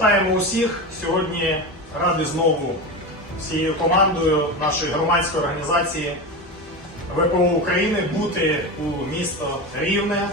Вітаємо усіх. Сьогодні радий знову всією командою нашої громадської організації ВПО України бути у місто Рівне.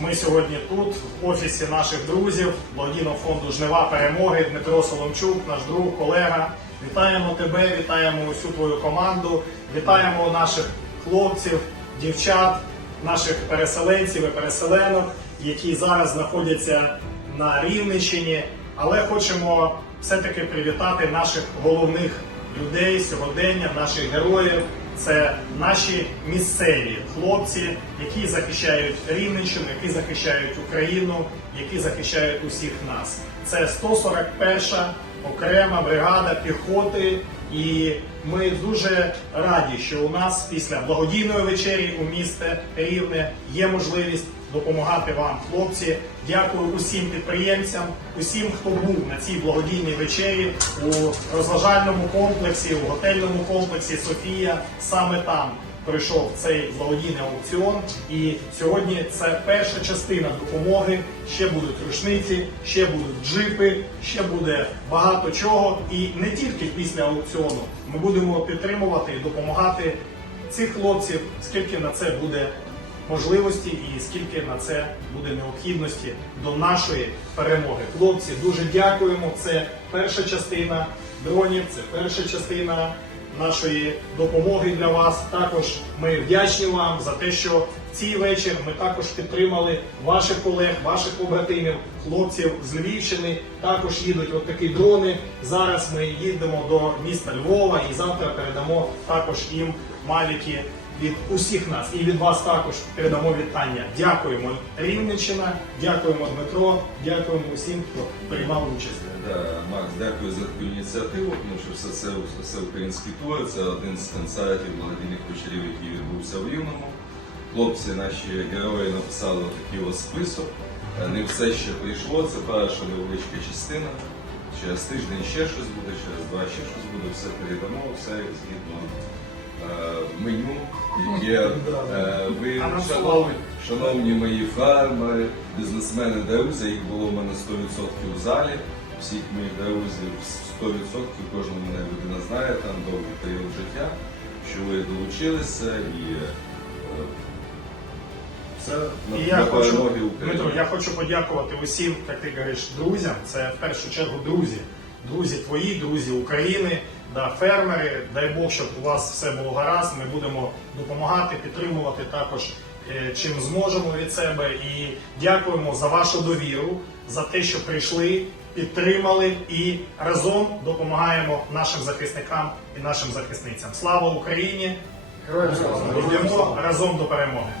Ми сьогодні тут, в офісі наших друзів, благодійного фонду Жнива Перемоги, Дмитро Соломчук, наш друг, колега. Вітаємо тебе, вітаємо усю твою команду, вітаємо наших хлопців, дівчат, наших переселенців і переселенок, які зараз знаходяться на Рівненщині. Але хочемо все-таки привітати наших головних людей сьогодення, наших героїв. Це наші місцеві хлопці, які захищають Рівненщину, які захищають Україну, які захищають усіх нас. Це 141 окрема бригада піхоти, і ми дуже раді, що у нас після благодійної вечері у місті Рівне є можливість допомагати вам, хлопці. Дякую усім підприємцям, усім, хто був на цій благодійній вечері у розважальному комплексі, у готельному комплексі Софія. Саме там пройшов цей благодійний аукціон. І сьогодні це перша частина допомоги. Ще будуть рушниці, ще будуть джипи, ще буде багато чого. І не тільки після аукціону ми будемо підтримувати і допомагати цих хлопців, скільки на це буде можливості і скільки на це буде необхідності до нашої перемоги. Хлопці, дуже дякуємо. Це перша частина дронів, це перша частина нашої допомоги для вас. Також ми вдячні вам за те, що в цій вечір ми також підтримали ваших колег, ваших побратимів, хлопців з Львівщини. Також їдуть от такі дрони. Зараз ми їдемо до міста Львова і завтра передамо також їм мавіки від усіх нас і від вас також передамо вітання. Дякуємо Рівненщина, дякуємо Дмитро, дякуємо усім, хто приймав участь. Макс, дякую за таку ініціативу, тому що все це все український твор. Це один з концертів благодійних вечорів, який відбувся в Рівному. Хлопці, наші герої написали такий ось список. Е, Не все ще прийшло, це перша невеличка частина. Через тиждень ще щось буде, через два ще щось буде, все передамо, все згідно меню, яке е, ви, шановні, шановні мої фермери, бізнесмени друзі, їх було в мене 100% в залі. Всіх моїх друзів 100% кожна мене людина знає, там довгий період життя, що ви долучилися і е, все на, І я хочу. Дмитро, я хочу подякувати усім, як ти кажеш, друзям. Це в першу чергу друзі. Друзі твої, друзі України, да, фермери. Дай Бог, щоб у вас все було гаразд. Ми будемо допомагати, підтримувати також е, чим зможемо від себе. І дякуємо за вашу довіру, за те, що прийшли, підтримали і разом допомагаємо нашим захисникам і нашим захисницям. Слава Україні! Героям слава! Йдемо разом до перемоги!